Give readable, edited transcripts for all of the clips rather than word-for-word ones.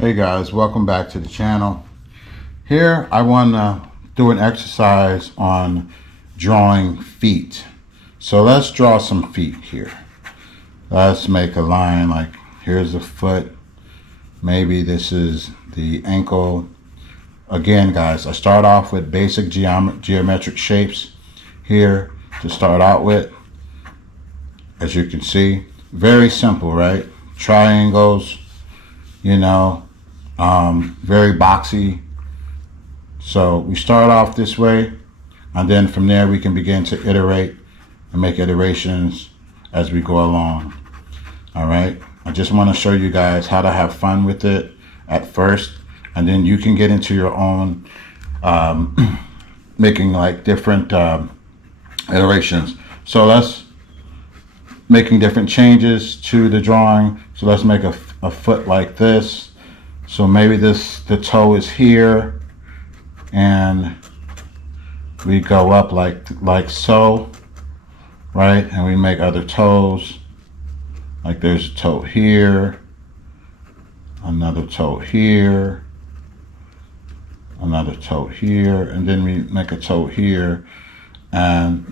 Hey guys, welcome back to the channel. Here I want to do an exercise on drawing feet. So let's draw some feet here. Let's make a line like here's the foot. Maybe this is the ankle. Again guys, I start off with basic geometric shapes here to start out with. As you can see, very simple, right? Triangles, very boxy. So we start off this way, and then from there we can begin to iterate and make iterations as we go along. All right, I just want to show you guys how to have fun with it at first, and then you can get into your own making like different iterations. So let's making different changes to the drawing. So let's make a foot like this. So maybe the toe is here, and we go up like so, right? And we make other toes. Like there's a toe here, another toe here, another toe here, and then we make a toe here. And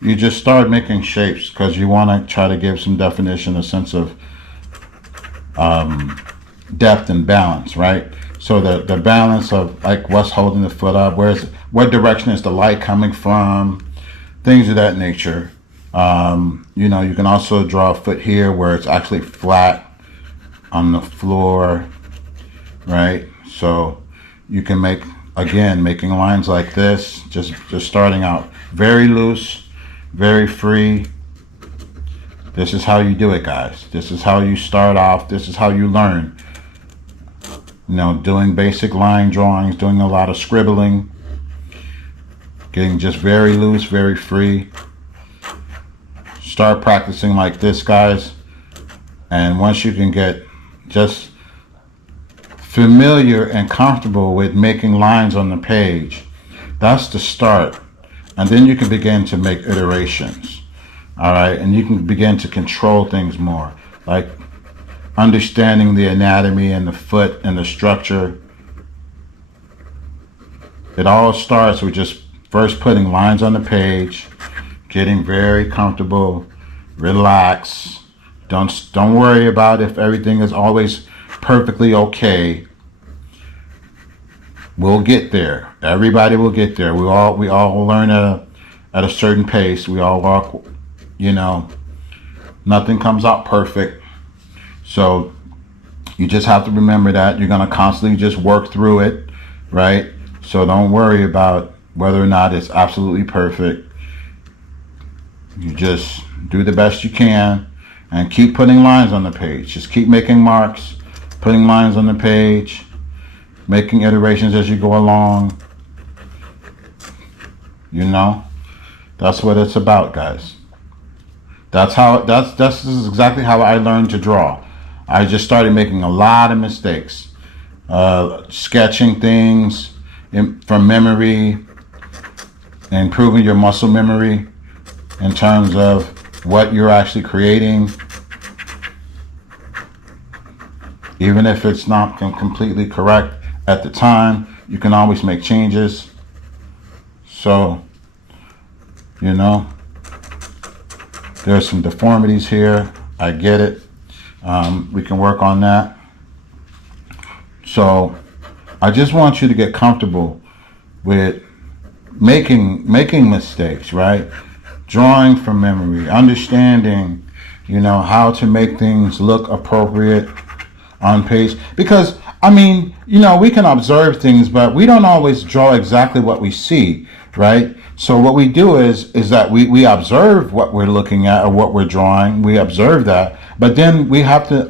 you just start making shapes because you want to try to give some definition, a sense of depth and balance, right? So the balance of like what's holding the foot up, what direction is the light coming from, things of that nature. You can also draw a foot here where it's actually flat on the floor, right? So you can making lines like this, just starting out very loose, very free. This is how you do it, guys. This is how you start off. This is how you learn. Doing basic line drawings, doing a lot of scribbling, getting just very loose, very free. Start practicing like this, guys. And once you can get just familiar and comfortable with making lines on the page, that's the start. And then you can begin to make iterations. All right, and you can begin to control things more, like understanding the anatomy and the foot and the structure. It all starts with just first putting lines on the page, getting very comfortable, relax. Don't worry about if everything is always perfectly okay. We'll get there. Everybody will get there. We all learn at a certain pace. We all walk. Nothing comes out perfect. So you just have to remember that you're going to constantly just work through it, right? So don't worry about whether or not it's absolutely perfect. You just do the best you can and keep putting lines on the page. Just keep making marks, putting lines on the page, making iterations as you go along. That's what it's about, guys. This is exactly how I learned to draw. I just started making a lot of mistakes, sketching things from memory, improving your muscle memory in terms of what you're actually creating. Even if it's not completely correct at the time, you can always make changes. So, there's some deformities here. I get it. We can work on that. So I just want you to get comfortable with making mistakes, right? Drawing from memory, understanding, how to make things look appropriate on page. Because, we can observe things, but we don't always draw exactly what we see, right? So what we do is that we observe what we're looking at or what we're drawing. We observe that, but then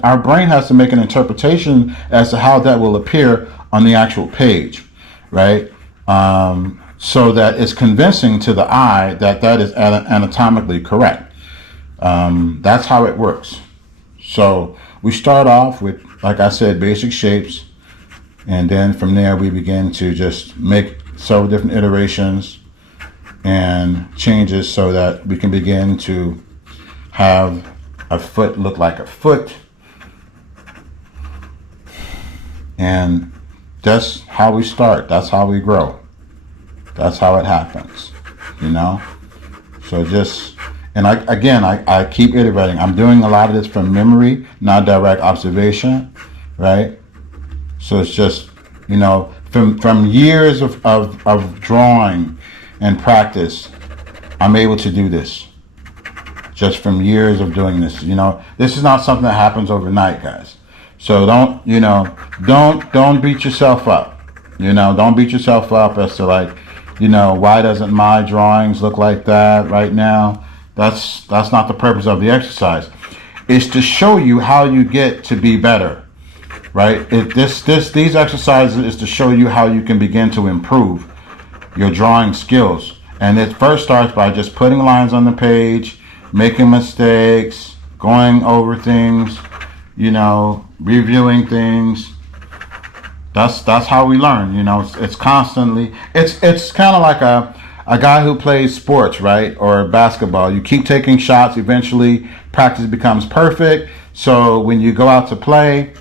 our brain has to make an interpretation as to how that will appear on the actual page, right? So that it's convincing to the eye that is anatomically correct. That's how it works. So we start off with, like I said, basic shapes, and then from there we begin to just make several different iterations and changes so that we can begin to have a foot look like a foot, And that's how we start. That's how we grow. That's how it happens, you know? So just, and I keep iterating. I'm doing a lot of this from memory, not direct observation, right? So it's just, you know, from years of drawing and practice, I'm able to do this. Just from years of doing this, you know, this is not something that happens overnight, guys. So don't beat yourself up. You know, don't beat yourself up as to like, you know, why doesn't my drawings look like that right now? That's not the purpose of the exercise. It's to show you how you get to be better, right? These exercises is to show you how you can begin to improve your drawing skills. And it first starts by just putting lines on the page, making mistakes, going over things, you know, reviewing things. That's how we learn, you know. It's constantly, it's kind of like a guy who plays sports, right? Or basketball. You keep taking shots, eventually practice becomes perfect. So when you go out to play,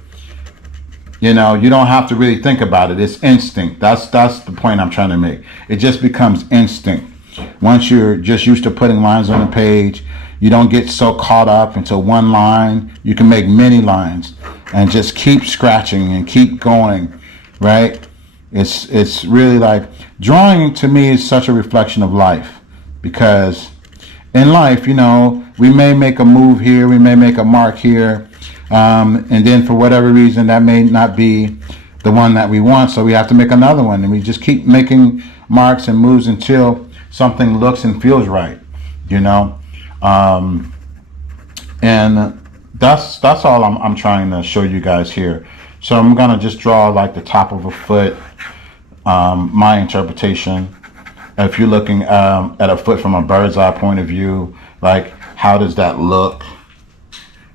you know, you don't have to really think about it. It's instinct. That's the point I'm trying to make. It just becomes instinct. Once you're just used to putting lines on the page, you don't get so caught up into one line. You can make many lines and just keep scratching and keep going, right? It's really like, drawing to me is such a reflection of life, because in life, you know, we may make a move here, we may make a mark here, and then for whatever reason that may not be the one that we want, so we have to make another one, and we just keep making marks and moves until something looks and feels right, you know. And that's all I'm trying to show you guys here. So I'm gonna just draw like the top of a foot, my interpretation. If you're looking at a foot from a bird's eye point of view, like how does that look?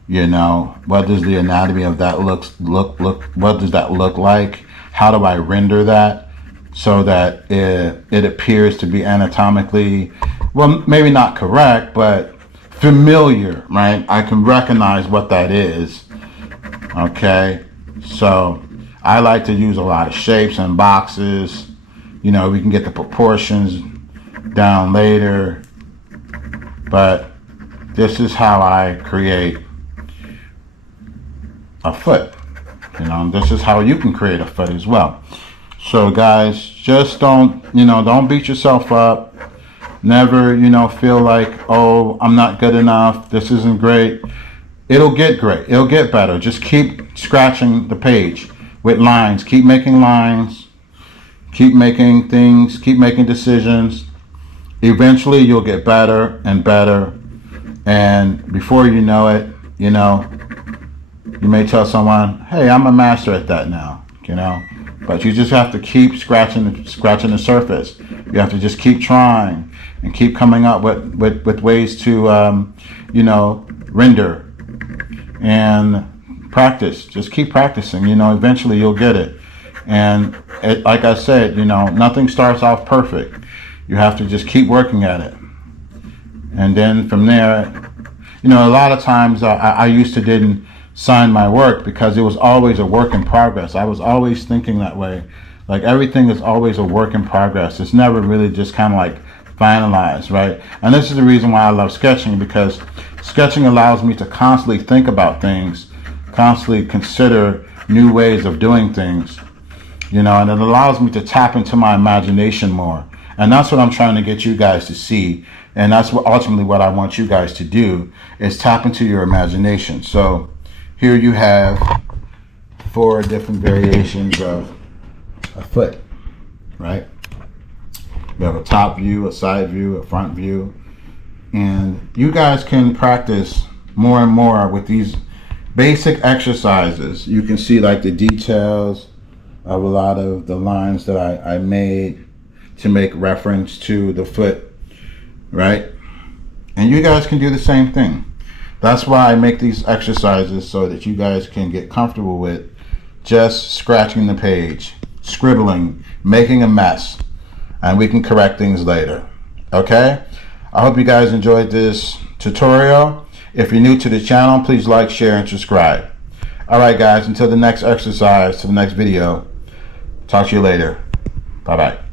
You know, what does the anatomy of that look? What does that look like? How do I render that so that it appears to be anatomically, well, maybe not correct, but familiar, right? I can recognize what that is. Okay, so I like to use a lot of shapes and boxes. You know, we can get the proportions down later, but this is how I create a foot. You know, this is how you can create a foot as well. So guys, just don't beat yourself up. Never, you know, feel like, oh, I'm not good enough, this isn't great. It'll get great. It'll get better. Just keep scratching the page with lines. Keep making lines. Keep making things. Keep making decisions. Eventually, you'll get better and better. And before you know it, you know, you may tell someone, hey, I'm a master at that now, you know. But you just have to keep scratching the surface. You have to just keep trying and keep coming up with ways to, you know, render and practice. Just keep practicing. You know, eventually you'll get it. And like I said, you know, nothing starts off perfect. You have to just keep working at it. And then from there, you know, a lot of times I used to didn't sign my work because it was always a work in progress. I was always thinking that way. Like everything is always a work in progress. It's never really just kind of like finalized, right? And this is the reason why I love sketching, because sketching allows me to constantly think about things, constantly consider new ways of doing things, you know, and it allows me to tap into my imagination more. And that's what I'm trying to get you guys to see. And that's what ultimately what I want you guys to do, is tap into your imagination. So here you have 4 different variations of a foot, right? We have a top view, a side view, a front view. And you guys can practice more and more with these basic exercises. You can see like the details of a lot of the lines that I made to make reference to the foot, right? And you guys can do the same thing. That's why I make these exercises, so that you guys can get comfortable with just scratching the page, scribbling, making a mess, and we can correct things later. Okay? I hope you guys enjoyed this tutorial. If you're new to the channel, please like, share, and subscribe. All right, guys, until the next exercise, to the next video. Talk to you later. Bye-bye.